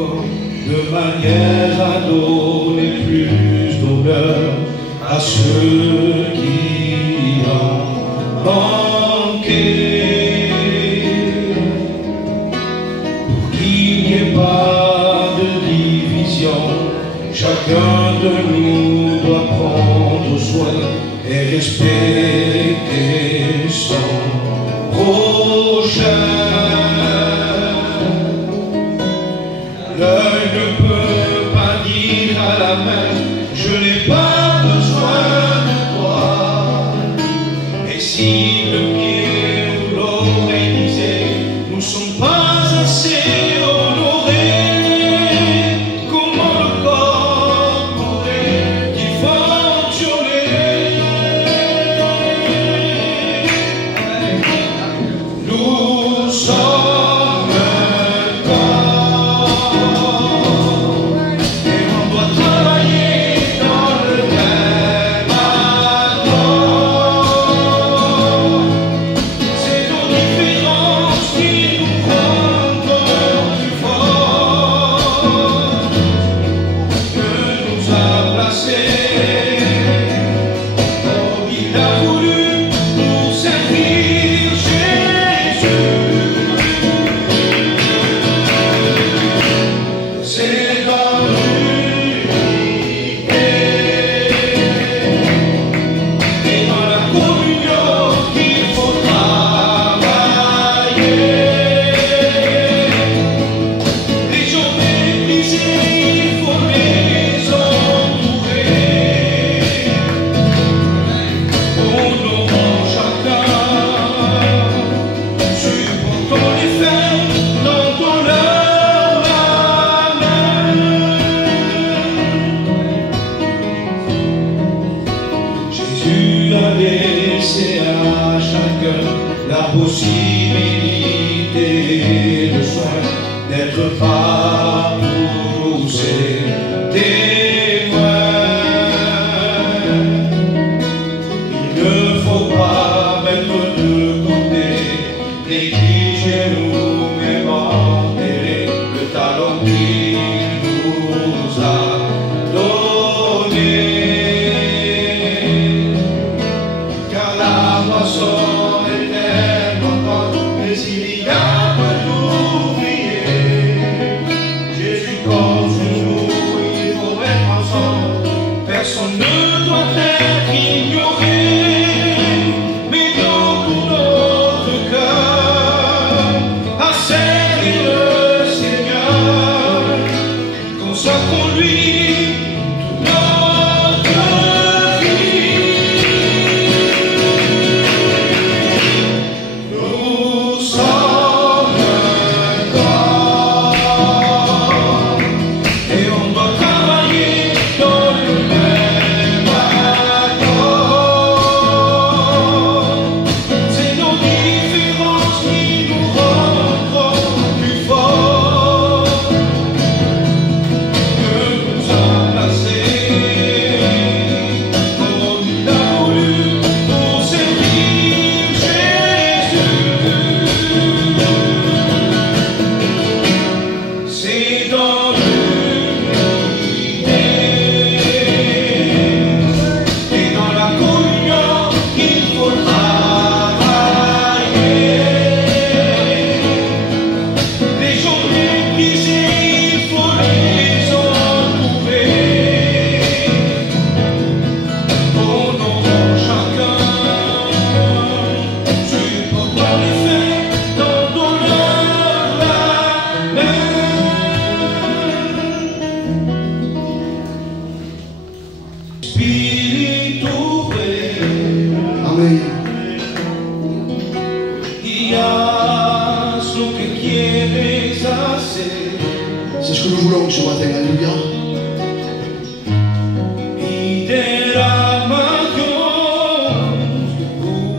encore de manière à donner plus d'honneur à ceux qui en manquaient, pour qu'il n'y ait pas de division. Chacun de nous doit prendre soin et respecter son prochain. L'œil ne peut pas dire à la main, je n'ai pas besoin de toi. Et si le pied ou l'oreille disait, nous ne sommes pas assez honorés, comment le corps pourrait-il fonctionner? Nous sommes un corps et on doit travailler dans le même accord. C'est nos différences qui nous rendent plus forts, que nous a placés comme il a voulu pour servir Jésus. C'est dans l'unité et dans la communion qu'il faut travailler. Les gens méprisés, il faut les entourer. Honorons chacun, supportons les faits, tendons leur la main. Jésus a laissé à chacun la possibilité et le soin d'être partout ses témoins. Il ne faut pas mettre de côté, négliger ou même enterrer le talent qu'il nous a donné. Car la moisson est tellement grande, mais il y a peu d'ouvriers. Jésus compte sur nous, il faut être ensemble. Personne ne doit être ignoré, mais dans tout notre cœur, à servir le Seigneur, consacrons-lui toute notre vie. Nous sommes un corps et on doit travailler dans le même accord. C'est nos différences qui nous rendront plus forts, que nous a placés comme il a voulu pour servir Jésus. C'est dans l'unité et dans la communion qu'il faut travailler. Les gens méprisés, il faut les entourer. Honorons chacun, supportons les faits, tendons leur la main. Spiritu vero, Amén. y haz lo que quieres hacer. C'est ce que nous voulons ce matin. Alléluia. Y derrama Dios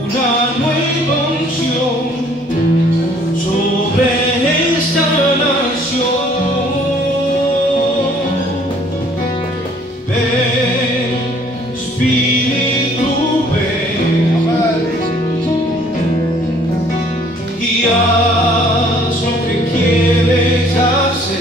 una nueva unción sobre esta nación. Ven, Espíritu, ven y haz lo que quieres hacer.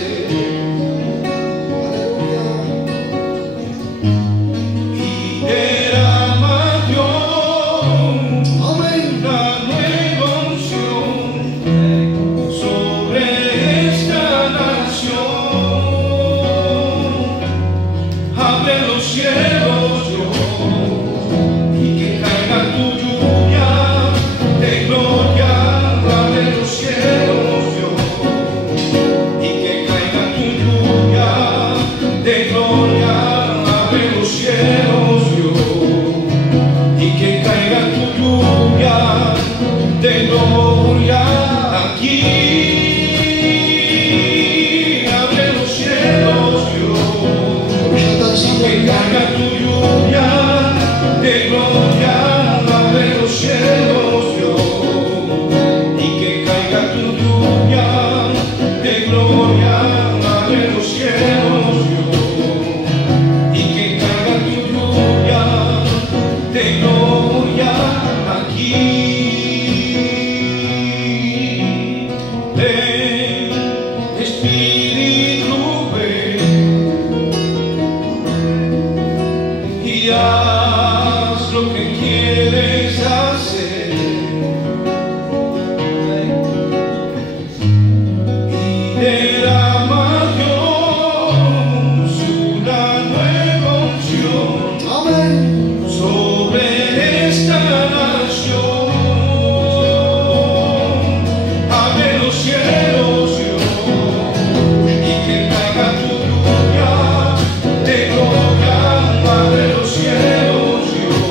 espíritu ven y haz lo que quieres hacer. Y derrama Dios una nueva unción Amen. sobre esta nación. Abre los cielos, Dios, y que caiga tu lluvia de gloria. Abre los cielos, Dios,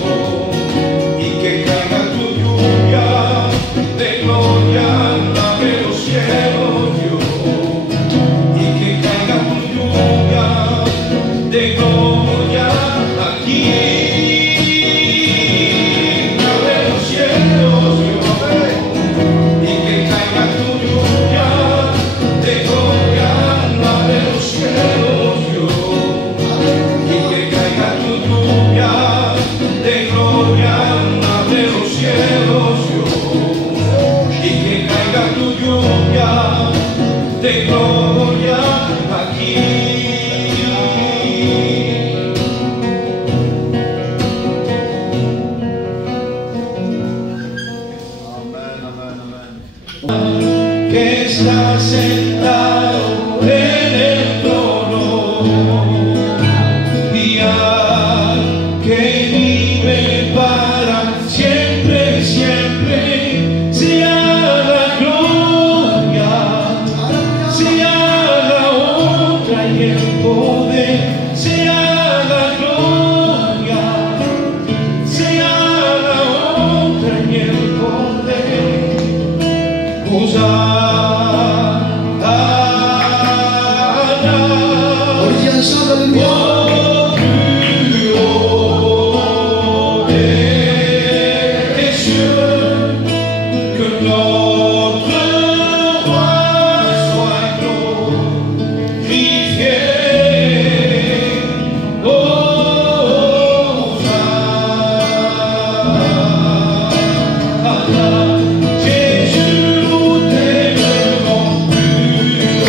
y que caiga tu lluvia de gloria. Abre los cielos, Dios, y que caiga tu lluvia de gloria aquí. Abre los cielos, Dios, y que caiga tu lluvia de gloria. Abre los cielos, Dios, y que caiga tu lluvia de gloria. Abre los cielos, Dios, y que caiga tu lluvia de gloria aquí. Que está sentado en el trono y al que vive para siempre, siempre, sea la gloria, sea la honra y el poder, sea la gloria, sea la honra y el poder. On le dit ensemble, alléluia. Que notre roi soit glorifié. Jésus, nous t'aimons plus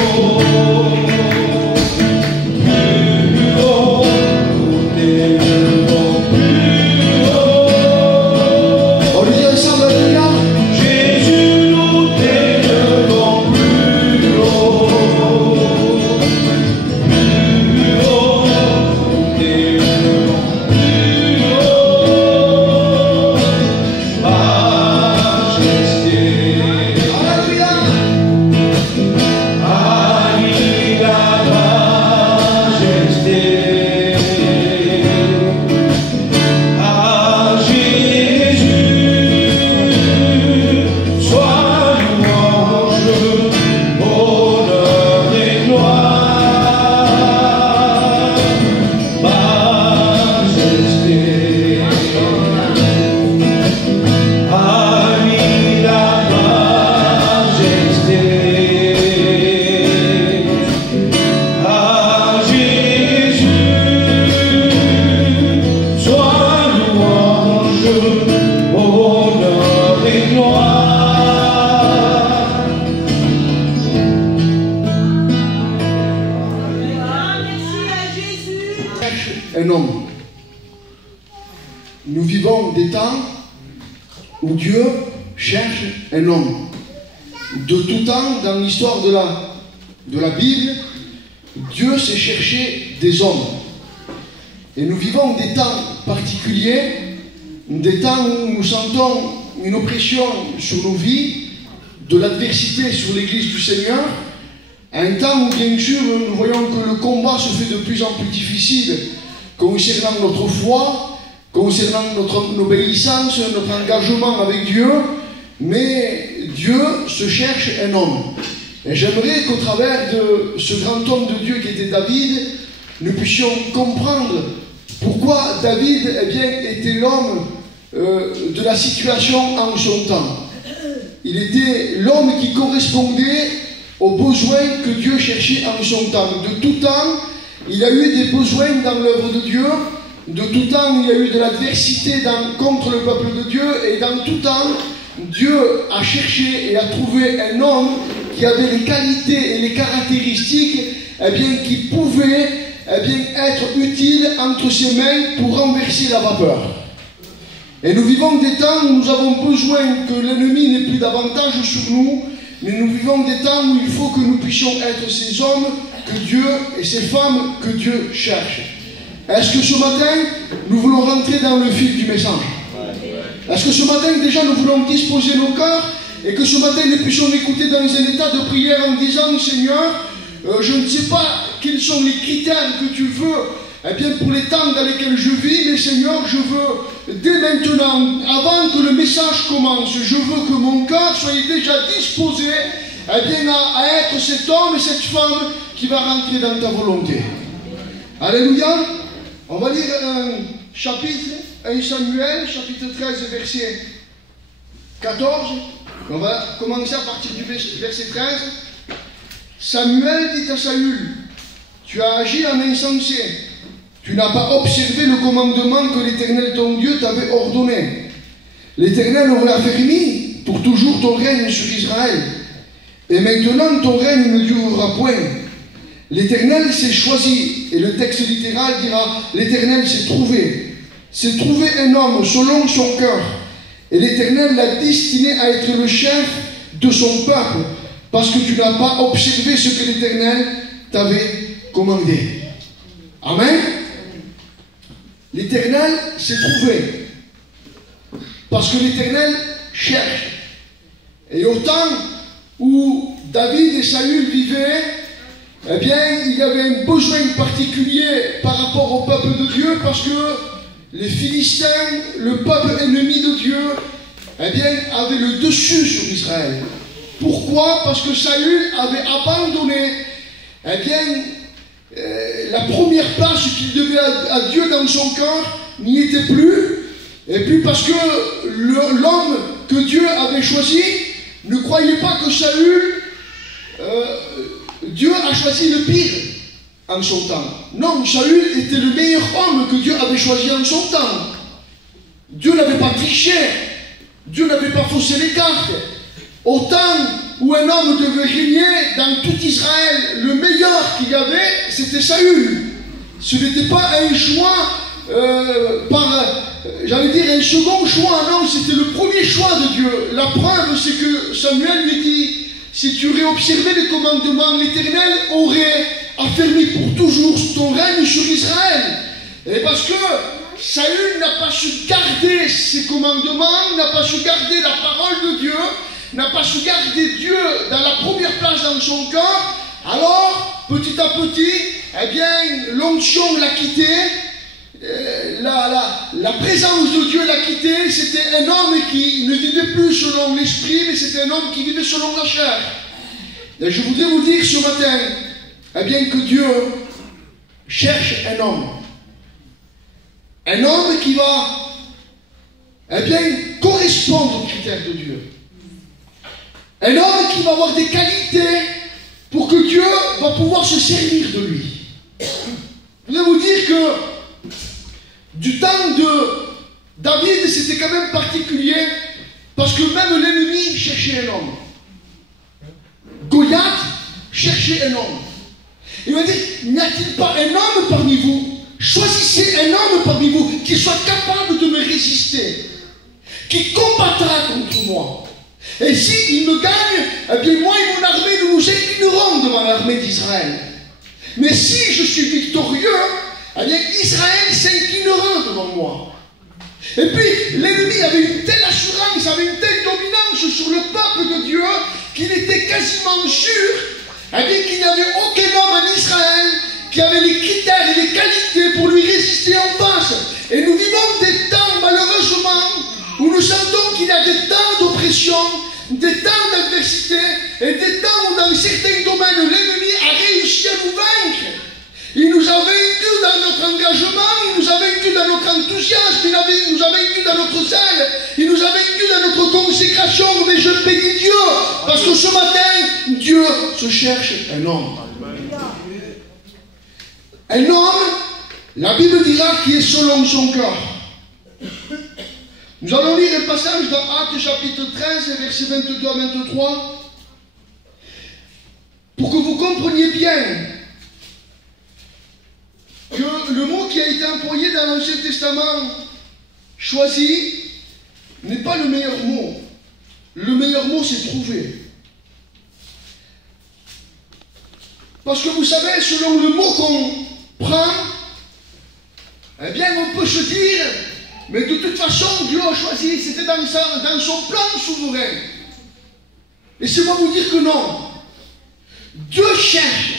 haut, nous t'aimons plus haut. On le dit ensemble, alléluia. Jésus, nous t'élevons plus haut, plus haut, nous t'élevons plus haut, majesté, Alléluia. Aïe la majesté, à Jésus sois louange, honneur et gloire, majesté, Aïe la majesté, à Jésus sois louange, honneur et gloire. Un homme. Nous vivons des temps où Dieu cherche un homme. De tout temps, dans l'histoire de la Bible, Dieu s'est cherché des hommes. Et nous vivons des temps particuliers, des temps où nous sentons une oppression sur nos vies, de l'adversité sur l'Église du Seigneur, un temps où bien sûr nous voyons que le combat se fait de plus en plus difficile concernant notre foi, concernant notre obéissance, notre engagement avec Dieu, mais Dieu se cherche un homme. Et j'aimerais qu'au travers de ce grand homme de Dieu qui était David, nous puissions comprendre pourquoi David était l'homme de la situation en son temps. Il était l'homme qui correspondait aux besoins que Dieu cherchait en son temps. De tout temps, il a eu des besoins dans l'œuvre de Dieu. De tout temps, il y a eu de l'adversité contre le peuple de Dieu. Et dans tout temps, Dieu a cherché et a trouvé un homme qui avait les qualités et les caractéristiques eh bien, qui pouvait eh bien, être utile entre ses mains pour renverser la vapeur. Et nous vivons des temps où nous avons besoin que l'ennemi n'ait plus d'avantage sur nous, mais nous vivons des temps où il faut que nous puissions être ces hommes que Dieu et ces femmes que Dieu cherche. Est-ce que ce matin, nous voulons rentrer dans le fil du message? Est-ce que ce matin, déjà, nous voulons disposer nos cœurs et que ce matin, nous puissions écouter dans un état de prière en disant, Seigneur, je ne sais pas quels sont les critères que tu veux eh bien, pour les temps dans lesquels je vis, mais Seigneur, je veux dès maintenant, avant que le message commence, je veux que mon cœur soit déjà disposé eh bien, à être cet homme et cette femme qui va rentrer dans ta volonté. Alléluia. On va lire un chapitre, 1 Samuel, chapitre 13, verset 14. On va commencer à partir du verset 13. Samuel dit à Saül, tu as agi en insensé. Tu n'as pas observé le commandement que l'Éternel ton Dieu t'avait ordonné. L'Éternel aurait affermi pour toujours ton règne sur Israël. Et maintenant ton règne ne durera point. L'Éternel s'est choisi, et le texte littéral dira, l'Éternel s'est trouvé. C'est trouver un homme selon son cœur. Et l'Éternel l'a destiné à être le chef de son peuple, parce que tu n'as pas observé ce que l'Éternel t'avait commandé. Amen. L'Éternel s'est trouvé, parce que l'Éternel cherche. Et au temps où David et Saül vivaient, eh bien, il y avait un besoin particulier par rapport au peuple de Dieu, parce que les Philistins, le peuple ennemi de Dieu, eh bien, avaient le dessus sur Israël. Pourquoi? Parce que Saül avait abandonné, eh bien, la première place qu'il devait à Dieu dans son cœur n'y était plus. Et puis parce que l'homme que Dieu avait choisi ne croyait pas que Saül, Dieu a choisi le pire en son temps. Non, Saül était le meilleur homme que Dieu avait choisi en son temps. Dieu n'avait pas triché, Dieu n'avait pas faussé les cartes. Au temps où un homme devait régner dans tout Israël, le meilleur qu'il y avait, c'était Saül. Ce n'était pas un choix j'allais dire un second choix, non, c'était le premier choix de Dieu. La preuve, c'est que Samuel lui dit, si tu aurais observé les commandements, l'Éternel aurait affermi pour toujours ton règne sur Israël. Et parce que Saül n'a pas su garder ses commandements, n'a pas su garder la parole de Dieu, n'a pas su garder Dieu dans la première place dans son cœur, alors, petit à petit, eh bien, l'onction l'a quitté, la présence de Dieu l'a quitté. C'était un homme qui ne vivait plus selon l'esprit, mais c'était un homme qui vivait selon la chair. Et je voudrais vous dire ce matin, eh bien, que Dieu cherche un homme. Un homme qui va, eh bien, correspondre aux critères de Dieu. Un homme qui va avoir des qualités pour que Dieu va pouvoir se servir de lui. Je voudrais vous dire que du temps de David, c'était quand même particulier, parce que même l'ennemi cherchait un homme. Goliath cherchait un homme. Il va dire, n'y a-t-il pas un homme parmi vous? Choisissez un homme parmi vous qui soit capable de me résister, qui combattra contre moi. Et s'il me gagne, eh bien moi et mon armée, nous nous inclinerons devant l'armée d'Israël. Mais si je suis victorieux, eh bien Israël s'inclinera devant moi. Et puis l'ennemi avait une telle assurance, avait une telle dominance sur le peuple de Dieu, qu'il était quasiment sûr eh bien qu'il n'y avait aucun homme en Israël qui avait les critères et les qualités pour lui résister en face. Et nous vivons des temps, malheureusement, où nous sentons qu'il y a des temps d'oppression, des temps d'adversité, et des temps où dans certains domaines l'ennemi a réussi à nous vaincre. Il nous a vaincus dans notre engagement, il nous a vaincus dans notre enthousiasme, il nous a vaincus dans notre zèle, il nous a vaincus dans notre consécration. Mais je bénis Dieu, parce que ce matin, Dieu se cherche un homme. Un homme, la Bible dira, qui est selon son cœur. Nous allons lire un passage dans Actes chapitre 13, versets 22 à 23, pour que vous compreniez bien le mot qui a été employé dans l'Ancien Testament, choisi, n'est pas le meilleur mot. Le meilleur mot, c'est trouver. Parce que vous savez, selon le mot qu'on prend, eh bien, on peut se dire, mais de toute façon, Dieu a choisi, c'était dans son plan souverain. Et c'est moi vous dire que non. Dieu cherche.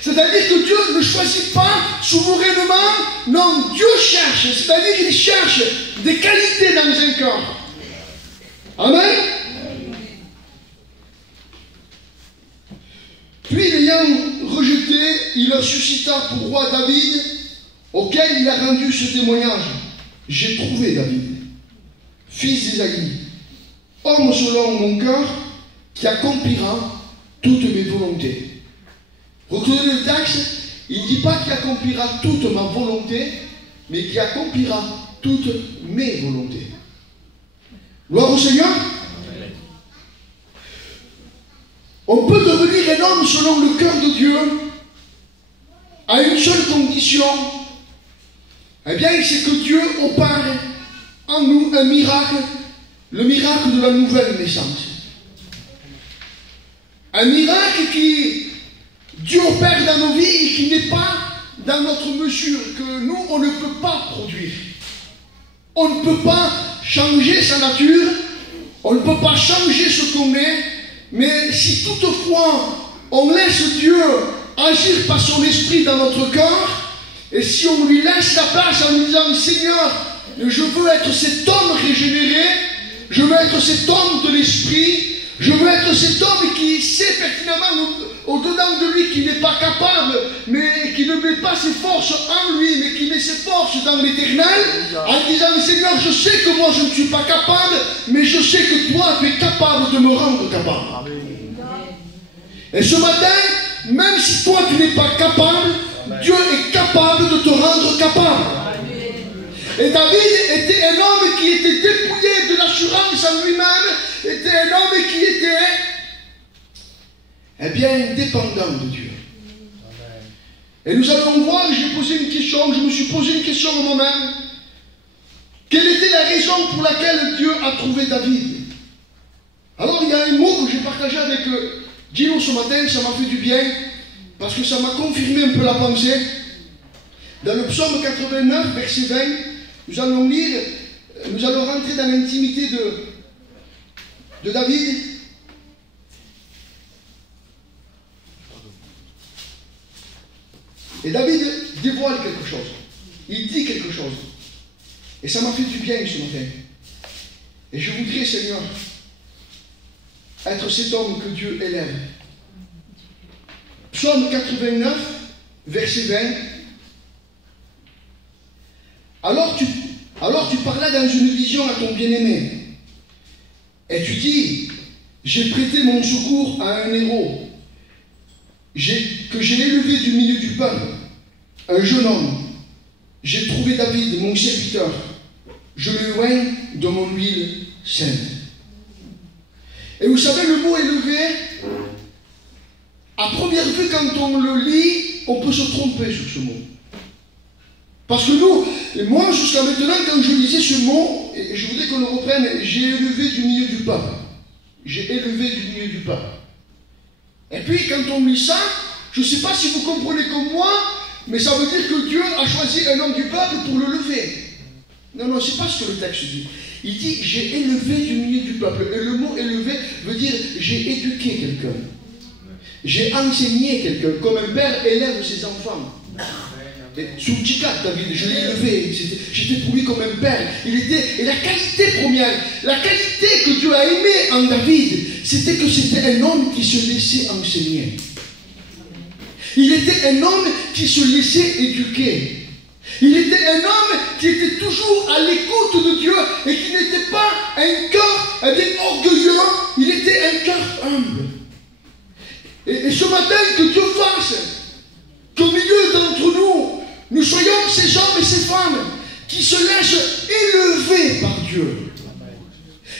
C'est-à-dire que Dieu ne choisit pas souverainement. Non, Dieu cherche. C'est-à-dire qu'il cherche des qualités dans un corps. Amen. Puis, l'ayant rejeté, il leur suscita pour roi David, auquel il a rendu ce témoignage. J'ai trouvé David, fils d'Isaïe, homme selon mon cœur, qui accomplira toutes mes volontés. Retenez le texte, il ne dit pas qu'il accomplira toute ma volonté, mais qu'il accomplira toutes mes volontés. Gloire au Seigneur. On peut devenir un homme selon le cœur de Dieu à une seule condition. Eh bien, c'est que Dieu opère en nous un miracle, le miracle de la nouvelle naissance. Un miracle qui Dieu opère dans nos vies et qui n'est pas dans notre mesure, que nous, on ne peut pas produire. On ne peut pas changer sa nature, on ne peut pas changer ce qu'on est, mais si toutefois on laisse Dieu agir par son esprit dans notre corps, et si on lui laisse la place en lui disant, Seigneur, je veux être cet homme régénéré, je veux être cet homme de l'esprit, je veux être cet homme qui sait pertinemment au-dedans de lui qu'il n'est pas capable, mais qui ne met pas ses forces en lui, mais qui met ses forces dans l'éternel, en disant, Seigneur, je sais que moi je ne suis pas capable, mais je sais que toi tu es capable de me rendre capable. Et ce matin, même si toi tu n'es pas capable, Dieu est capable de te rendre capable. Et David était un homme qui était dépouillé de l'assurance en lui-même, était un homme qui était, eh bien, dépendant de Dieu. Et nous allons voir, j'ai posé une question, je me suis posé une question à moi-même. Quelle était la raison pour laquelle Dieu a trouvé David? Alors il y a un mot que j'ai partagé avec Gino ce matin, ça m'a fait du bien, parce que ça m'a confirmé un peu la pensée. Dans le psaume 89, verset 20, nous allons lire, nous allons rentrer dans l'intimité de David. Et David dévoile quelque chose. Il dit quelque chose. Et ça m'a fait du bien ce matin. Et je voudrais, Seigneur, être cet homme que Dieu élève. Psaume 89, verset 20. Alors tu parlais dans une vision à ton bien-aimé. Et tu dis, j'ai prêté mon secours à un héros que j'ai élevé du milieu du peuple, un jeune homme. J'ai trouvé David, mon serviteur. Je le loin de mon huile sainte. Et vous savez, le mot élevé, à première vue, quand on le lit, on peut se tromper sur ce mot. Parce que nous, et moi jusqu'à maintenant, quand je lisais ce mot, et je voudrais qu'on le reprenne, j'ai élevé du milieu du peuple. J'ai élevé du milieu du peuple. Et puis quand on lit ça, je ne sais pas si vous comprenez comme moi, mais ça veut dire que Dieu a choisi un homme du peuple pour le lever. Non, c'est pas ce que le texte dit. Il dit, j'ai élevé du milieu du peuple. Et le mot élevé veut dire, j'ai éduqué quelqu'un. J'ai enseigné quelqu'un, comme un père élève ses enfants. Sous Tchikat, David, je l'ai élevé, j'étais pour lui comme un père. Et la qualité première, la qualité que Dieu a aimée en David, c'était que c'était un homme qui se laissait enseigner. Il était un homme qui se laissait éduquer. Il était un homme qui était toujours à l'écoute de Dieu et qui n'était pas un cœur orgueilleux, il était un cœur humble. Et ce matin, que Dieu fasse qu'au milieu d'entre nous, nous soyons ces hommes et ces femmes qui se laissent élever par Dieu,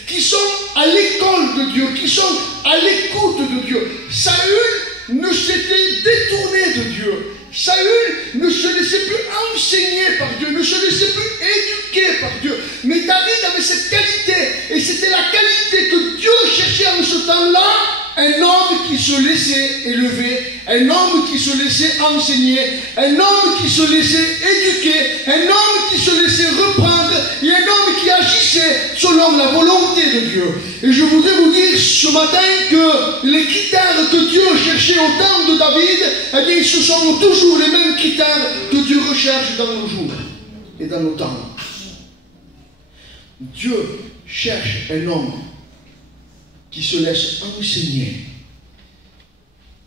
qui sont à l'école de Dieu, qui sont à l'écoute de Dieu. Saül ne s'était détourné de Dieu. Saül ne se laissait plus enseigner par Dieu, ne se laissait plus éduquer par Dieu. Mais David avait cette qualité, et c'était la qualité que Dieu cherchait en ce temps-là, un homme qui se laissait élever, un homme qui se laissait enseigner, un homme qui se laissait éduquer, un homme qui se laissait reprendre, et un homme qui agissait selon la volonté de Dieu. Et je voudrais vous dire ce matin que les critères que Dieu cherchait au temps de David, eh bien, ce sont toujours les mêmes critères que Dieu recherche dans nos jours et dans nos temps. Dieu cherche un homme qui se laisse enseigner.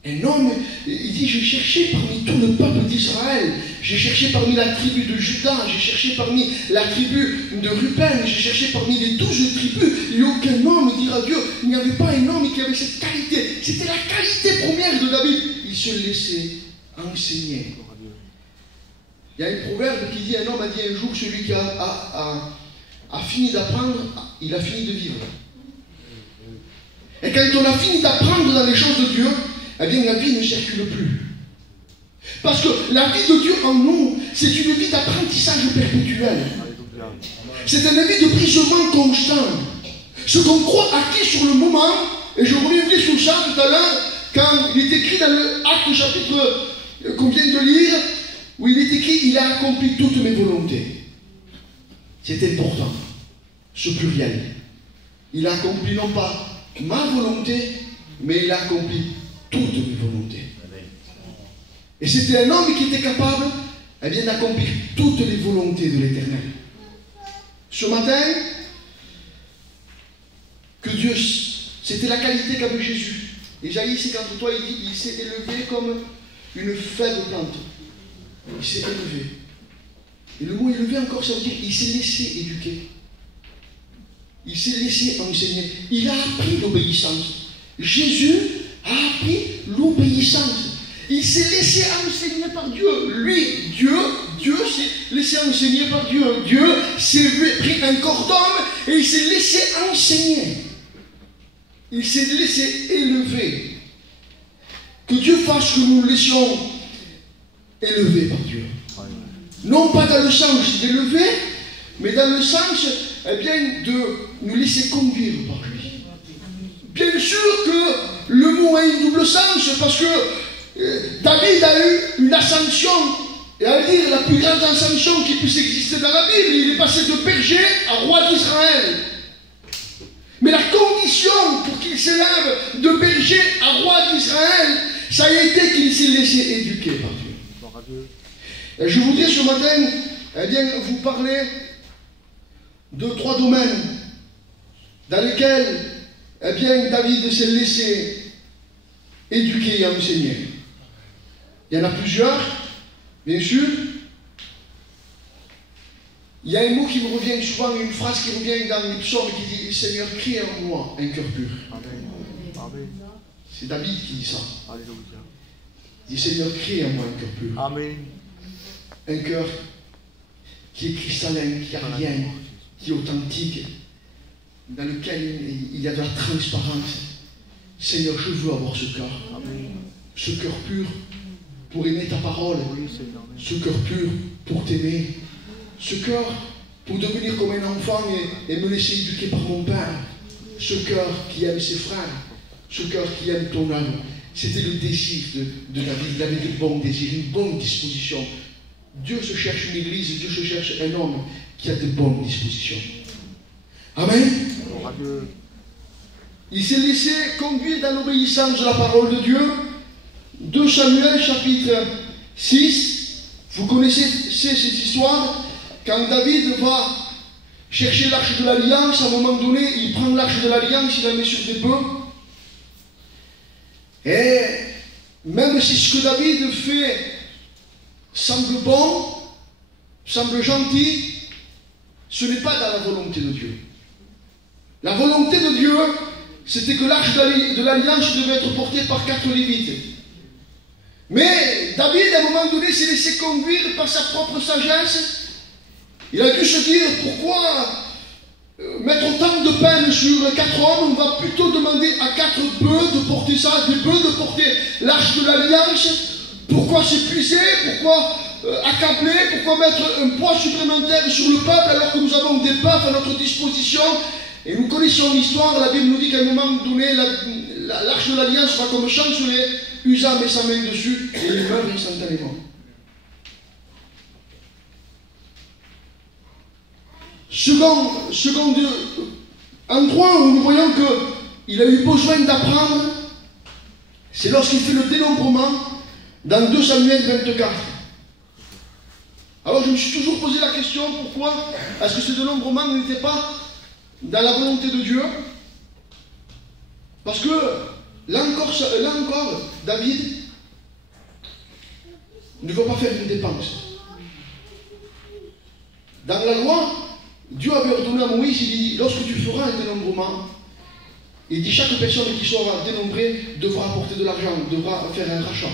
Un homme, il dit, j'ai cherché parmi tout le peuple d'Israël, j'ai cherché parmi la tribu de Juda, j'ai cherché parmi la tribu de Ruben, j'ai cherché parmi les 12 tribus, et aucun homme, dira Dieu, il n'y avait pas un homme qui avait cette qualité. C'était la qualité première de David. Il se laissait enseigner. Il y a un proverbe qui dit, un homme a dit un jour, celui qui a fini d'apprendre, il a fini de vivre. Et quand on a fini d'apprendre dans les choses de Dieu, eh bien la vie ne circule plus. Parce que la vie de Dieu en nous, c'est une vie d'apprentissage perpétuel. C'est un vie de brisement constant. Ce qu'on croit acquis sur le moment, et je reviendrai sur ça tout à l'heure, quand il est écrit dans le Acte chapitre qu'on vient de lire, où il est écrit, il a accompli toutes mes volontés. C'est important, ce pluriel. Il a accompli non pas ma volonté, mais il a accompli toutes mes volontés. Et c'était un homme qui était capable, eh bien, d'accomplir toutes les volontés de l'Éternel. Ce matin, que Dieu, c'était la qualité qu'avait Jésus. Ésaïe 53, il dit, il s'est élevé comme une faible plante. Il s'est élevé. Et le mot élevé encore, ça veut dire, il s'est laissé éduquer. Il s'est laissé enseigner. Il a appris l'obéissance. Jésus a appris l'obéissance. Il s'est laissé enseigner par Dieu. Lui, Dieu s'est laissé enseigner par Dieu. Dieu s'est pris un corps d'homme et il s'est laissé enseigner. Il s'est laissé élever. Que Dieu fasse que nous nous laissions élever par Dieu. Non pas dans le sens d'élever, mais dans le sens, eh bien, de nous laisser conduire par lui. Bien sûr que le mot a un double sens, parce que David a eu une ascension, et à dire la plus grande ascension qui puisse exister dans la Bible. Il est passé de berger à roi d'Israël. Mais la condition pour qu'il s'élève de berger à roi d'Israël, ça a été qu'il s'est laissé éduquer par Dieu. Et je voudrais ce matin, eh bien, vous parler de 3 domaines dans lesquels, eh bien, David s'est laissé éduquer et enseigner. Il y en a plusieurs, bien sûr. Il y a un mot qui me revient souvent, une phrase qui revient dans les psaumes qui dit « Seigneur, crée en moi un cœur pur ». C'est David qui dit ça. Il dit « Seigneur, crée en moi un cœur pur ». Amen. Un cœur qui est cristallin, qui n'a rien, qui est authentique, dans lequel il y a de la transparence. Seigneur, je veux avoir ce cœur. Ce cœur pur pour aimer ta parole. Ce cœur pur pour t'aimer. Ce cœur pour devenir comme un enfant et me laisser éduquer par mon Père. Ce cœur qui aime ses frères. Ce cœur qui aime ton âme. C'était le désir de David. Il avait de bons désirs, une bonne disposition. Dieu se cherche une église, Dieu se cherche un homme qui a de bonnes dispositions. Amen. Il s'est laissé conduire dans l'obéissance de la parole de Dieu. 2 Samuel chapitre 6. Vous connaissez cette histoire. Quand David va chercher l'arche de l'alliance, à un moment donné, il prend l'arche de l'alliance, il la met sur des bœufs. Et même si ce que David fait semble bon, semble gentil, ce n'est pas dans la volonté de Dieu. La volonté de Dieu, c'était que l'arche de l'alliance devait être portée par 4 Lévites. Mais David, à un moment donné, s'est laissé conduire par sa propre sagesse. Il a dû se dire, pourquoi mettre autant de peine sur 4 hommes? On va plutôt demander à 4 bœufs de porter ça, des bœufs de porter l'arche de l'alliance, Pourquoi s'épuiser? Pourquoi accabler? Pourquoi mettre un poids supplémentaire sur le peuple alors que nous avons des peuples à notre disposition? Et nous connaissons l'histoire, la Bible nous dit qu'à un moment donné, l'arche de l'Alliance sera comme chanceler, Usa met sa main dessus et il meurt instantanément. Second endroit où nous voyons qu'il a eu besoin d'apprendre, c'est lorsqu'il fait le dénombrement dans 2 Samuel 24. Alors je me suis toujours posé la question, pourquoi est-ce que ce dénombrement n'était pas dans la volonté de Dieu? Parce que là encore, David ne veut pas faire une dépense. Dans la loi, Dieu avait ordonné à Moïse, il dit, lorsque tu feras un dénombrement, il dit, chaque personne qui sera dénombrée devra apporter de l'argent, devra faire un rachat.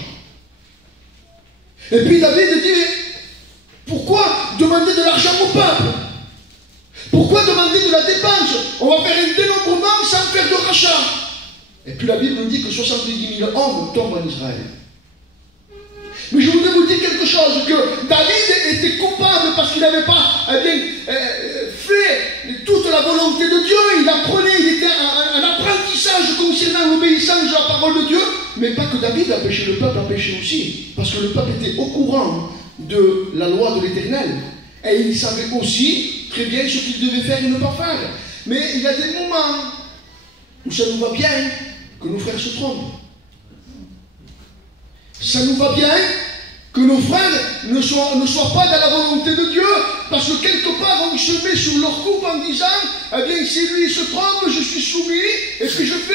Et puis David dit, mais pourquoi demander de l'argent au peuple? Pourquoi demander de la dépense? On va faire un dénombrement sans faire de rachat. Et puis la Bible nous dit que 70 000 hommes tombent en Israël. Mais je voudrais vous dire quelque chose, que David était coupable parce qu'il n'avait pas fait toute la volonté de Dieu. Il apprenait, il était un apprentissage concernant l'obéissance de la parole de Dieu. Mais pas que David a péché, le peuple a péché aussi. Parce que le peuple était au courant de la loi de l'Éternel. Et il savait aussi très bien ce qu'il devait faire et ne pas faire. Mais il y a des moments où ça nous va bien que nos frères se trompent. Ça nous va bien que nos frères ne soient pas dans la volonté de Dieu, parce que quelque part on se met sur leur coupe en disant, eh bien si lui se trompe, je suis soumis, et ce que je fais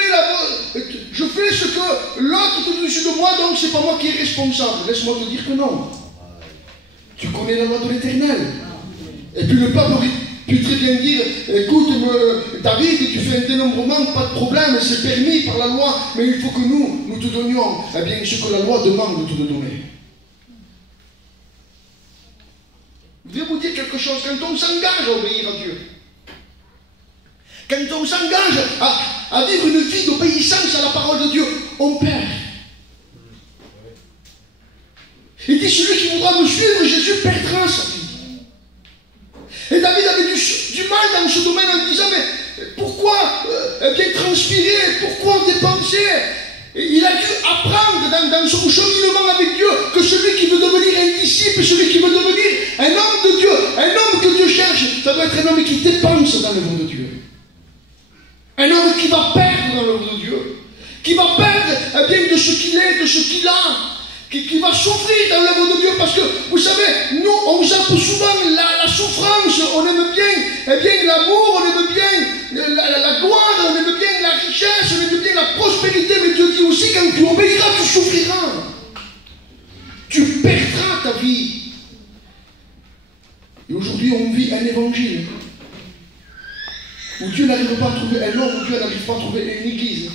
ce que l'autre est au-dessus de moi, donc c'est pas moi qui est responsable. Laisse-moi te dire que non. Tu connais la loi de l'Éternel. Et puis le peuple aurait pu très bien dire, écoute David, tu fais un dénombrement, pas de problème, c'est permis par la loi, mais il faut que nous te donnions ce que la loi demande de te donner. Je vais vous dire quelque chose, quand on s'engage à obéir à Dieu, quand on s'engage à vivre une vie d'obéissance à la parole de Dieu, on perd. Il dit, celui qui voudra me suivre, Jésus perdra sa vie. Et David avait du mal dans ce domaine en disant, mais pourquoi transpirer, pourquoi dépenser? Et il a dû apprendre dans son cheminement avec Dieu que celui qui veut devenir un disciple, celui qui veut devenir un homme de Dieu, un homme que Dieu cherche, ça doit être un homme qui dépense dans l'œuvre de Dieu. Un homme qui va perdre dans l'œuvre de Dieu, qui va perdre de ce qu'il est, de ce qu'il a, qui va souffrir dans l'œuvre de Dieu, parce que, vous savez, nous, on zappe souvent la souffrance, on aime bien l'amour, on aime bien la gloire, on aime bien la richesse, on aime bien la prospérité, mais Dieu dit aussi, quand tu obéiras, tu souffriras. Tu perdras ta vie. Et aujourd'hui, on vit un évangile où Dieu n'arrive pas à trouver un homme, où Dieu n'arrive pas à trouver une église.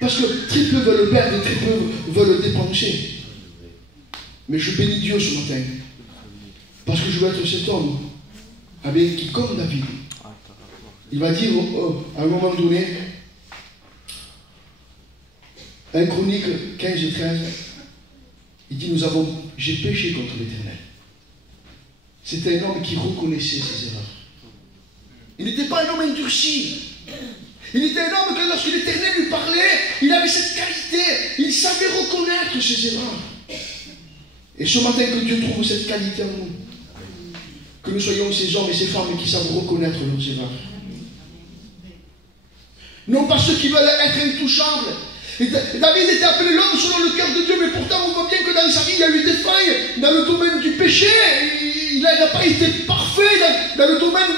Parce que très peu veulent perdre, très peu veulent dépenser. Mais je bénis Dieu ce matin. Parce que je veux être cet homme qui, comme David, il va dire à un moment donné, 1 Chronique 15 et 13, il dit, j'ai péché contre l'Éternel. C'était un homme qui reconnaissait ses erreurs. Il n'était pas un homme endurci. Il était un homme que lorsque l'Éternel lui parlait, il avait cette qualité. Il savait reconnaître ses erreurs. Et ce matin, que Dieu trouve cette qualité en nous. Que nous soyons ces hommes et ces femmes qui savent reconnaître leurs erreurs. Non pas ceux qui veulent être intouchables. Et David était appelé l'homme selon le cœur de Dieu, mais pourtant on voit bien que dans sa vie, il y a eu des failles dans le domaine du péché. Il n'a pas été parfait dans le domaine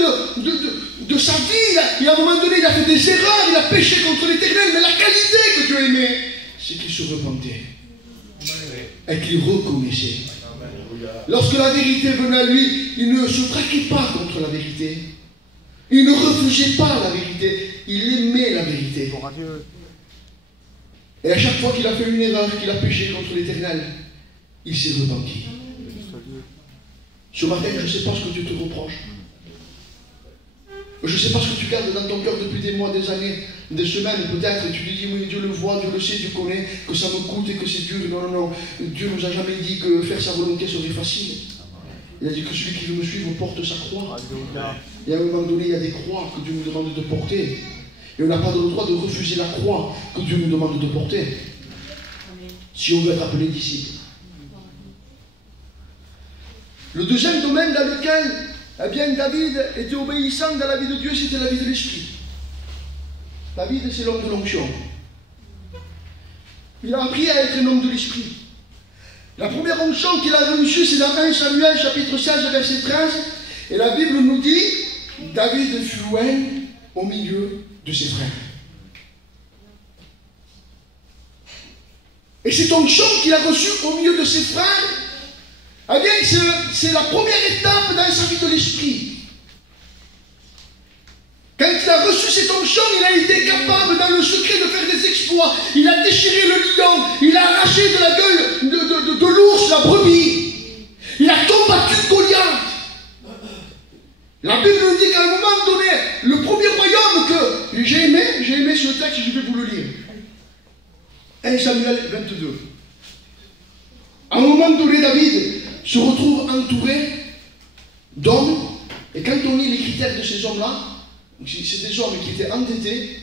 de sa vie. Et à un moment donné, il a fait des erreurs, il a péché contre l'Éternel, mais la qualité que Dieu aimait, c'est qu'il se repentait et qu'il reconnaissait. Lorsque la vérité venait à lui, il ne se braquait pas contre la vérité. Il ne refusait pas la vérité. Il aimait la vérité. Et à chaque fois qu'il a fait une erreur, qu'il a péché contre l'Éternel, il s'est repenti. Ce matin, je ne sais pas ce que Dieu te reproche. Je ne sais pas ce que tu gardes dans ton cœur depuis des mois, des années. des semaines peut-être, et tu te dis, oui, Dieu le voit, Dieu le sait, Dieu connaît, que ça me coûte et que c'est dur. Non, non, non. Dieu ne nous a jamais dit que faire sa volonté serait facile. Il a dit que celui qui veut me suivre porte sa croix. Et à un moment donné, il y a des croix que Dieu nous demande de porter. Et on n'a pas le droit de refuser la croix que Dieu nous demande de porter. Si on veut être appelé disciple. Le deuxième domaine dans lequel David était obéissant dans la vie de Dieu, c'était la vie de l'esprit. David, c'est l'homme de l'onction. Il a appris à être un homme de l'esprit. La première onction qu'il a reçue, c'est dans 1 Samuel, chapitre 16, verset 13. Et la Bible nous dit, David fut loin au milieu de ses frères. Et cette onction qu'il a reçue au milieu de ses frères, eh bien, c'est la première étape dans sa vie de l'esprit. Quand il a reçu cette onction, il a été capable dans le secret de faire des exploits. Il a déchiré le lion, il a arraché de la gueule de l'ours la brebis. Il a combattu Goliath. La Bible nous dit qu'à un moment donné, le premier royaume que j'ai aimé ce texte, je vais vous le lire. 1 Samuel 22. À un moment donné, David se retrouve entouré d'hommes, et quand on lit les critères de ces hommes-là, c'est des hommes qui étaient endettés,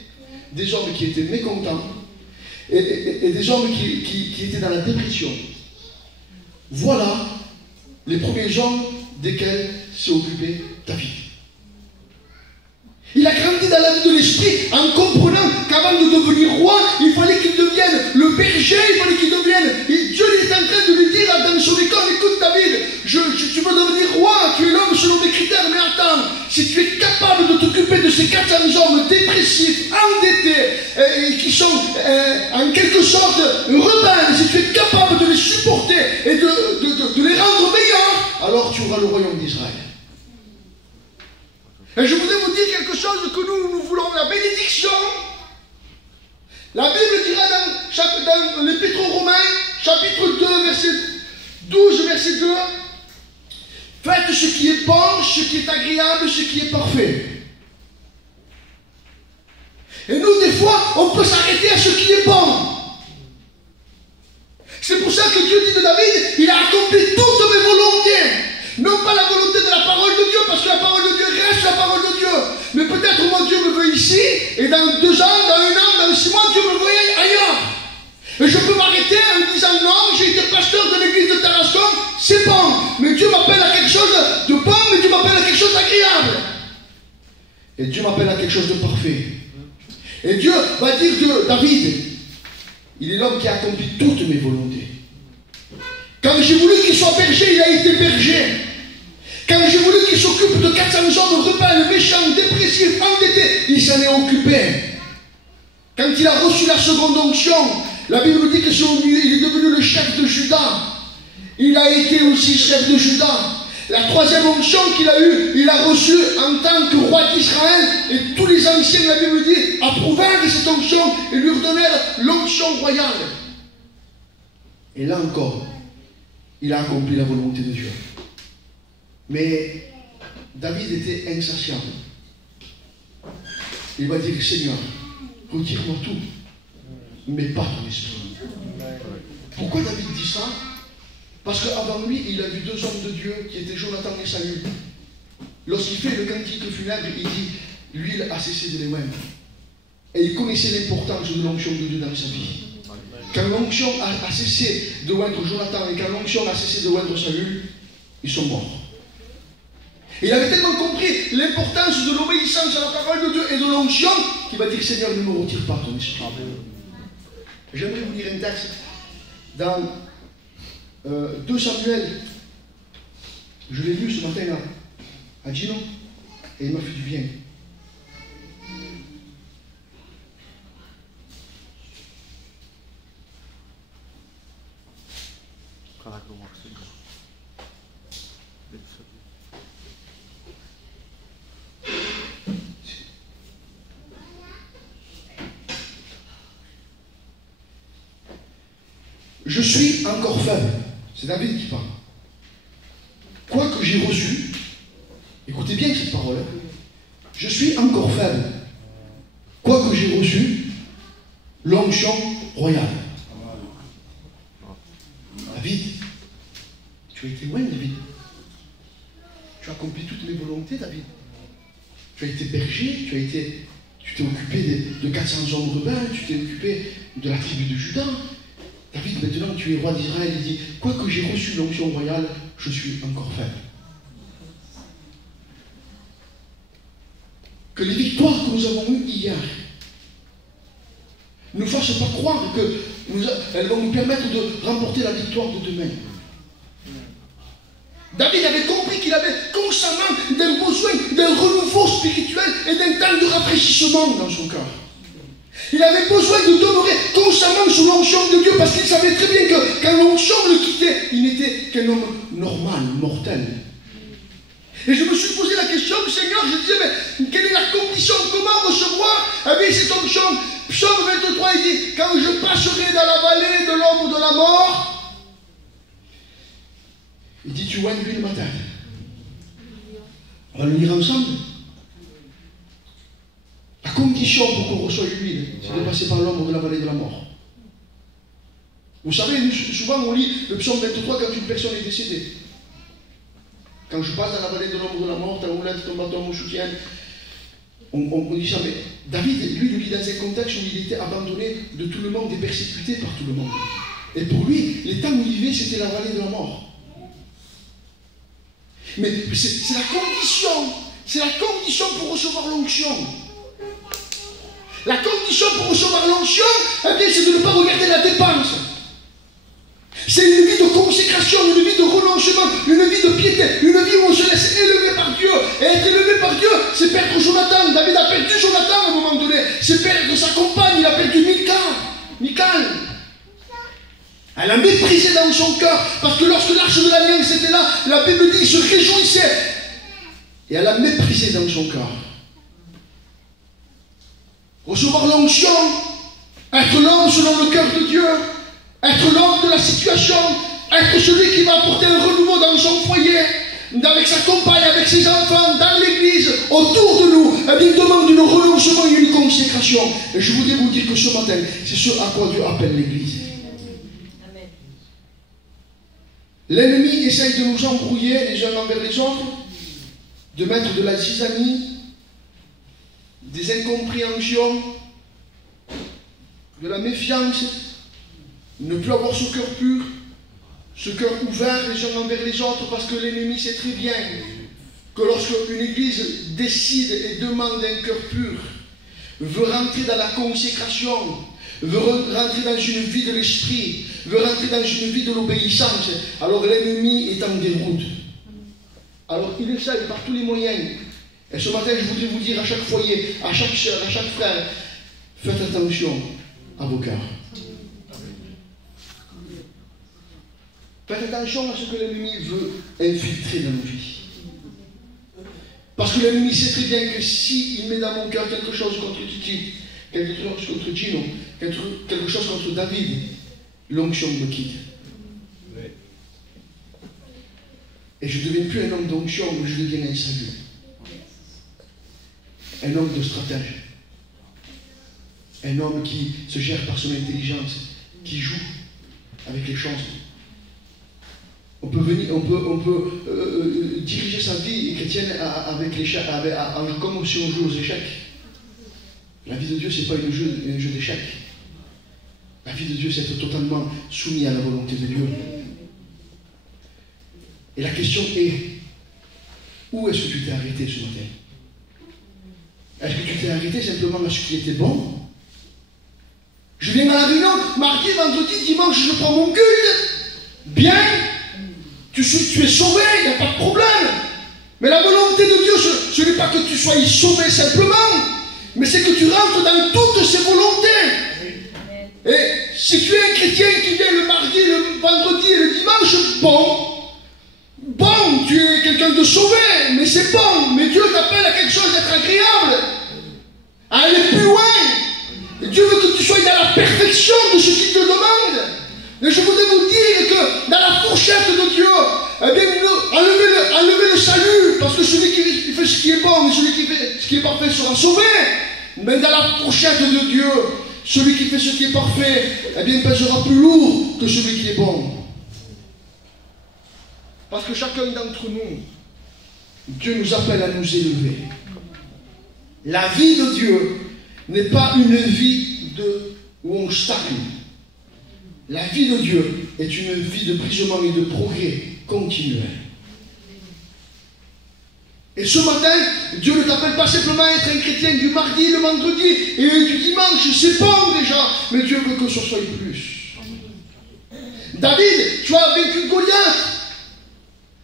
des hommes qui étaient mécontents, et des hommes qui étaient dans la dépression. Voilà les premiers hommes desquels s'est occupé David. Il a grandi dans la vie de l'esprit en comprenant qu'avant de devenir roi, il fallait qu'il devienne le berger, il fallait qu'il devienne... Et Dieu est en train de lui dire dans son école, écoute David, tu veux devenir roi, tu es l'homme selon des critères, mais attends, si tu es capable de t'occuper de ces 400 hommes dépressifs, endettés, et qui sont en quelque sorte rebelles, si tu es capable de les supporter et de les rendre meilleurs, alors tu auras le royaume d'Israël. Et je voudrais vous dire quelque chose que nous voulons, la bénédiction. La Bible dira dans l'Épître aux Romains, chapitre 2, verset 12, verset 2, faites ce qui est bon, ce qui est agréable, ce qui est parfait. Et nous, des fois, on peut s'arrêter à ce qui est bon. C'est pour ça que Dieu dit de David, il a accompli toutes mes volontés. Non pas la volonté de la parole de Dieu, parce que la parole de Dieu reste la parole de Dieu. Mais peut-être moi Dieu me veut ici, et dans 2 ans, dans 1 an, dans 6 mois, Dieu me veut ailleurs. Et je peux m'arrêter en disant non, j'ai été pasteur de l'église de Tarascon, c'est bon. Mais Dieu m'appelle à quelque chose de bon, mais Dieu m'appelle à quelque chose d'agréable. Et Dieu m'appelle à quelque chose de parfait. Et Dieu va dire de David, il est l'homme qui a accompli toutes mes volontés. Quand j'ai voulu qu'il soit berger, il a été berger. Quand j'ai voulu qu'il s'occupe de 400 hommes rebelles, méchants, dépressifs, endettés, il s'en est occupé. Quand il a reçu la seconde onction, la Bible nous dit que il est devenu le chef de Juda. Il a été aussi chef de Juda. La troisième onction qu'il a eue, il a reçu en tant que roi d'Israël. Et tous les anciens, la Bible dit, approuvèrent de cette onction et lui redonnèrent l'onction royale. Et là encore, il a accompli la volonté de Dieu. Mais David était insatiable. Il va dire, Seigneur, retire-moi tout, mais pas ton esprit. Pourquoi David dit ça? Parce qu'avant lui, il a vu 2 hommes de Dieu qui étaient Jonathan et Saül. Lorsqu'il fait le cantique funèbre, il dit, l'huile a cessé de les oindre. Et il connaissait l'importance de l'onction de Dieu dans sa vie. Quand l'onction a cessé de oindre Jonathan et quand l'onction a cessé de oindre Saül, ils sont morts. Et il avait tellement compris l'importance de l'obéissance à la parole de Dieu et de l'onction qu'il va dire, Seigneur, ne me retire pas ton esprit. J'aimerais vous lire un texte dans 2 Samuel. Je l'ai lu ce matin là, à Gino, et il m'a fait du bien. Je suis encore faible. C'est David qui parle. Quoi que j'ai reçu, écoutez bien cette parole, je suis encore faible. quoique j'ai reçu l'onction royale. David, tu as été loin, David. Tu as accompli toutes mes volontés, David. Tu as été berger, tu t'es occupé de 400 hommes rebelles, tu t'es occupé de la tribu de Juda. David, maintenant tu es roi d'Israël, il dit, quoique j'ai reçu l'onction royale, je suis encore faible. Que les victoires que nous avons eues hier ne nous fassent pas croire qu'elles vont nous permettre de remporter la victoire de demain. David avait compris qu'il avait constamment d'un besoin d'un renouveau spirituel et d'un temps de rafraîchissement dans son cœur. Il avait besoin de demeurer constamment sous l'onction de Dieu parce qu'il savait très bien que quand l'onction le quittait, il n'était qu'un homme normal, mortel. Et je me suis posé la question, Seigneur, je disais, mais quelle est la condition, comment recevoir avec cette onction? Psaume 23, il dit, quand je passerai dans la vallée de l'ombre de la mort, il dit, tu vois une l'huile ma tête. On va le lire ensemble. La condition pour qu'on reçoive l'huile, c'est de passer par l'ombre de la vallée de la mort. Vous savez, nous, souvent on lit le psaume 23 quand une personne est décédée. Quand je passe dans la vallée de l'ombre de la mort, ta houlette, ton bâton, mon soutien, on dit ça. Mais David, lui, le lit dans un contexte où il était abandonné de tout le monde et persécuté par tout le monde. Et pour lui, les temps où il vivait, c'était la vallée de la mort. Mais c'est la condition pour recevoir l'onction. La condition pour recevoir l'onction, eh bien, c'est de ne pas regarder la dépense. C'est une vie de consécration, une vie de renoncement, une vie de piété, une vie où on se laisse élever par Dieu. Et être élevé par Dieu, c'est perdre Jonathan. David a perdu Jonathan à un moment donné. C'est perdre sa compagne, il a perdu Michal. Elle a méprisé dans son cœur, parce que lorsque l'arche de l'alliance était là, la Bible dit qu'il se réjouissait. Et elle a méprisé dans son cœur. Recevoir l'onction, être l'homme selon le cœur de Dieu, être l'homme de la situation, être celui qui va apporter un renouveau dans son foyer, avec sa compagne, avec ses enfants, dans l'église, autour de nous, eh bien, demande un renoncement et une consécration. Et je voudrais vous dire que ce matin, c'est ce à quoi Dieu appelle l'église. L'ennemi essaye de nous embrouiller les uns envers les autres, de mettre de la zizanie, des incompréhensions, de la méfiance, ne plus avoir ce cœur pur, ce cœur ouvert les uns envers les autres, parce que l'ennemi sait très bien que lorsque une église décide et demande un cœur pur, veut rentrer dans la consécration, veut rentrer dans une vie de l'esprit, veut rentrer dans une vie de l'obéissance, alors l'ennemi est en déroute. Alors il essaye par tous les moyens. Et ce matin, je voudrais vous dire à chaque foyer, à chaque soeur, à chaque frère, faites attention à vos cœurs. Faites attention à ce que l'ennemi veut infiltrer dans nos vies. Parce que l'ennemi sait très bien que s'il met dans mon cœur quelque chose contre Titi, quelque chose contre Gino, quelque chose contre David, l'onction me quitte. Et je ne deviens plus un homme d'onction, mais je deviens un salut. Un homme de stratège. Un homme qui se gère par son intelligence, qui joue avec les choses. On peut diriger sa vie chrétienne avec l'échec, comme si on joue aux échecs. La vie de Dieu, ce n'est pas un jeu d'échecs. La vie de Dieu, c'est être totalement soumis à la volonté de Dieu. Et la question est, où est-ce que tu t'es arrêté ce matin? Est-ce que tu t'es arrêté simplement à ce qui était bon? Je viens à la réunion, mardi, vendredi, dimanche, je prends mon culte. Bien, tu es sauvé, il n'y a pas de problème. Mais la volonté de Dieu, ce n'est pas que tu sois sauvé simplement, mais c'est que tu rentres dans toutes ses volontés. Et si tu es un chrétien qui vient le mardi, le vendredi et le dimanche, bon, tu es quelqu'un de sauvé, mais c'est bon. Mais Dieu t'appelle à quelque chose d'être agréable, à aller plus loin. Et Dieu veut que tu sois dans la perfection de ce qu'il te demande. Et je voudrais vous dire que dans la fourchette de Dieu, eh bien, enlevez le salut, parce que celui qui fait ce qui est bon et celui qui fait ce qui est parfait sera sauvé. mais dans la fourchette de Dieu, celui qui fait ce qui est parfait, eh bien, pèsera plus lourd que celui qui est bon. Parce que chacun d'entre nous, Dieu nous appelle à nous élever. La vie de Dieu n'est pas une vie où on stagne. La vie de Dieu est une vie de brisement et de progrès continuel. Et ce matin, Dieu ne t'appelle pas simplement à être un chrétien du mardi, le vendredi et du dimanche, c'est bon déjà, mais Dieu veut que ce soit plus. David, tu as vaincu Goliath.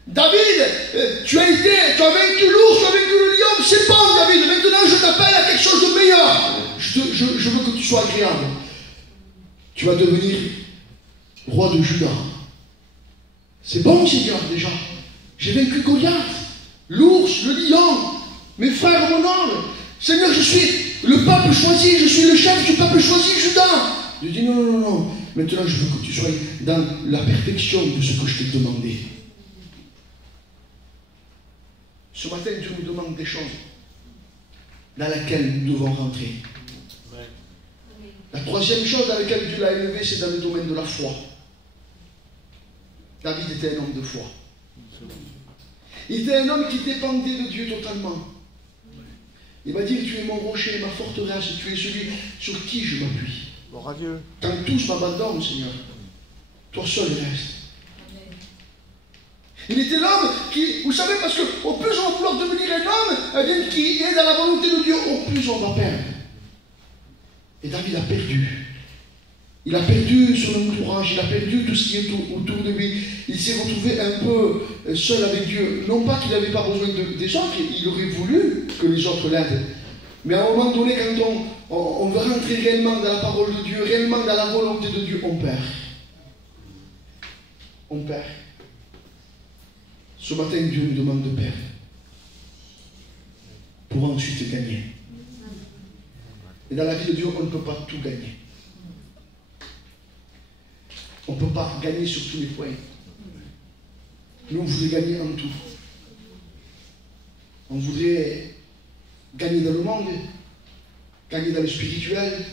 David, tu as vaincu l'ours, tu as vaincu le lion, c'est bon David, maintenant je t'appelle à quelque chose de meilleur. Je veux que tu sois agréable. Tu vas devenir roi de Juda. C'est bon Seigneur déjà. J'ai vaincu Goliath, l'ours, le lion, mes frères, mon oncle. Seigneur, je suis le peuple choisi, je suis le chef du peuple choisi, Juda. Je dis non, non, non, non. Maintenant je veux que tu sois dans la perfection de ce que je t'ai demandé. Ce matin, Dieu nous demande des choses dans lesquelles nous devons rentrer. La troisième chose dans laquelle Dieu l'a élevé, c'est dans le domaine de la foi. David était un homme de foi. Il était un homme qui dépendait de Dieu totalement. Il va dire, tu es mon rocher, ma forteresse, tu es celui sur qui je m'appuie. Quand tous m'abandonnent, Seigneur, toi seul reste. Il était l'homme qui, vous savez, parce qu'au plus on va vouloir devenir un homme qui est dans la volonté de Dieu, au plus on va perdre. Et David a perdu. Il a perdu son entourage, il a perdu tout ce qui est autour de lui. Il s'est retrouvé un peu seul avec Dieu. Non pas qu'il n'avait pas besoin des autres, il aurait voulu que les autres l'aident. Mais à un moment donné, quand on veut rentrer réellement dans la parole de Dieu, réellement dans la volonté de Dieu, on perd. On perd. Ce matin, Dieu nous demande de perdre pour ensuite gagner. Et dans la vie de Dieu, on ne peut pas tout gagner. On ne peut pas gagner sur tous les points. Nous, on voudrait gagner en tout. On voudrait gagner dans le monde, gagner dans le spirituel,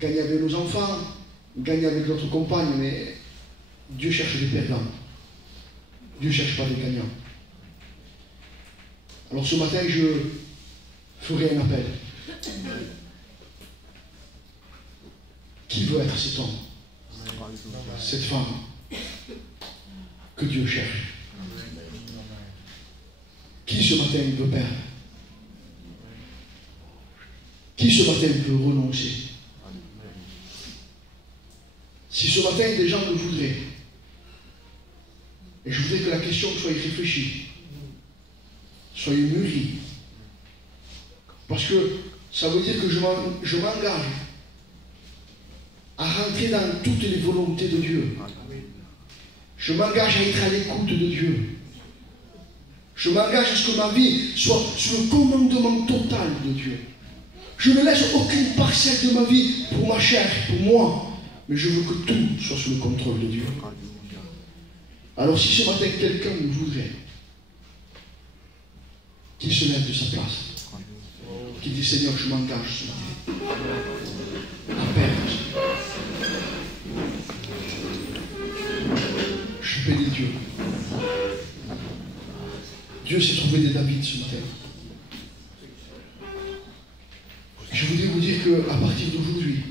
gagner avec nos enfants, gagner avec notre compagne, mais Dieu cherche des perdants. Dieu ne cherche pas des gagnants. Alors ce matin, je ferai un appel. Qui veut être cet homme, cette femme que Dieu cherche? Qui ce matin veut perdre? Qui ce matin veut renoncer? Si ce matin des gens le voudraient, et je voudrais que la question soit réfléchie, soit mûrie, parce que ça veut dire que je m'engage à rentrer dans toutes les volontés de Dieu. Je m'engage à être à l'écoute de Dieu. Je m'engage à ce que ma vie soit sous le commandement total de Dieu. Je ne laisse aucune parcelle de ma vie pour ma chair, pour moi, mais je veux que tout soit sous le contrôle de Dieu. Alors si ce matin quelqu'un me voudrait, qu'il se lève de sa place, qu'il dit Seigneur, je m'engage ce matin à perdre. Je bénis Dieu. Dieu s'est trouvé des David ce matin. Je voudrais vous dire qu'à partir d'aujourd'hui,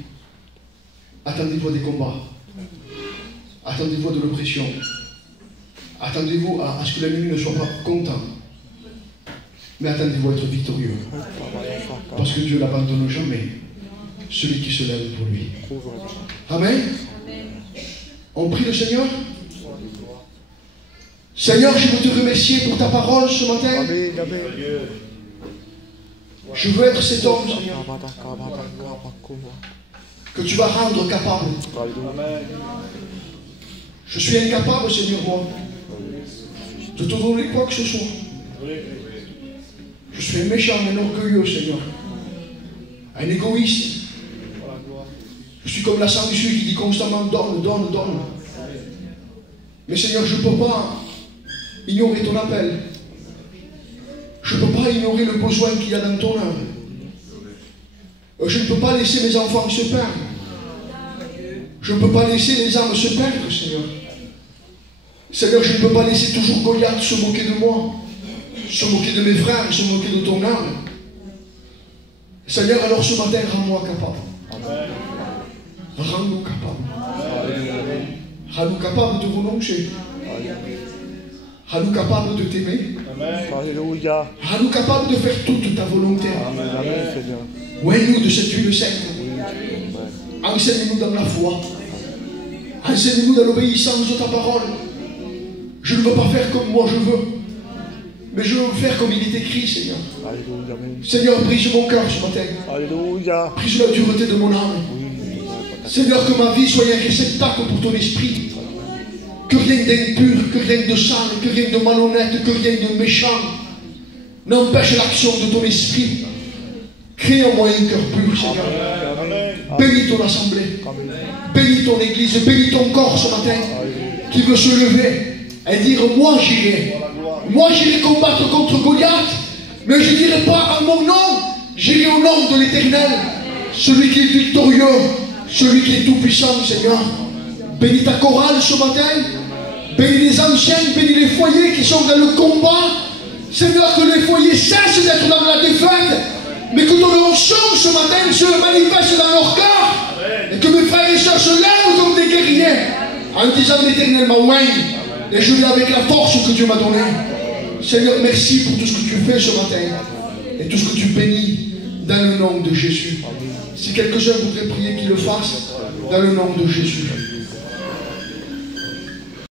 attendez-vous à des combats. Attendez-vous à de l'oppression. Attendez-vous à ce que l'ennemi ne soit pas content. Mais attendez-vous à être victorieux. Parce que Dieu n'abandonne jamais celui qui se lève pour lui. Amen. On prie le Seigneur. Seigneur, je veux te remercier pour ta parole ce matin. Je veux être cet homme, Seigneur, que tu vas rendre capable. Je suis incapable, Seigneur, moi, de te donner quoi que ce soit. Je suis un méchant, un orgueilleux, Seigneur. Un égoïste. Je suis comme la sandwicherie qui dit constamment donne, donne, donne. Mais Seigneur, je ne peux pas ignorer ton appel. Je ne peux pas ignorer le besoin qu'il y a dans ton âme. Je ne peux pas laisser mes enfants se perdre. Je ne peux pas laisser les âmes se perdre, Seigneur. Seigneur, je ne peux pas laisser toujours Goliath se moquer de moi, se moquer de mes frères, se moquer de ton âme. Seigneur, alors ce matin, rends-moi capable. Rends-nous capables. Rends-nous capables de renoncer. Rends-nous capables de t'aimer. Alléluia. Rends-nous capables de faire toute ta volonté. Amen, Seigneur. Ouvre-nous de cette huile sainte. Enseigne-nous dans la foi. Enseigne-nous dans l'obéissance de ta parole. Je ne veux pas faire comme moi je veux, mais je veux faire comme il est écrit, Seigneur. Alléluia. Seigneur, brise mon cœur ce matin. Alléluia. Brise la dureté de mon âme. Seigneur, que ma vie soit un réceptacle pour ton esprit. Que rien d'impur, que rien de sale, que rien de malhonnête, que rien de méchant n'empêche l'action de ton esprit. Crée en moi un cœur pur, Seigneur. Bénis ton assemblée. Bénis ton église. Bénis ton corps ce matin qui veut se lever et dire, moi j'irai. Moi j'irai combattre contre Goliath, mais je ne dirai pas en mon nom, j'irai au nom de l'Éternel, celui qui est victorieux, celui qui est tout-puissant, Seigneur. Bénis ta chorale ce matin, bénis les anciens, bénis les foyers qui sont dans le combat. Seigneur, que les foyers cessent d'être dans la défaite, mais que ton onction ce matin se manifeste dans leur cœur, et que mes frères et sœurs se lèvent comme des guerriers, en disant l'Éternel m'a oint, et je l'ai avec la force que Dieu m'a donnée. Seigneur, merci pour tout ce que tu fais ce matin, et tout ce que tu bénis dans le nom de Jésus. Si quelques-uns voudraient prier, qu'ils le fassent dans le nom de Jésus.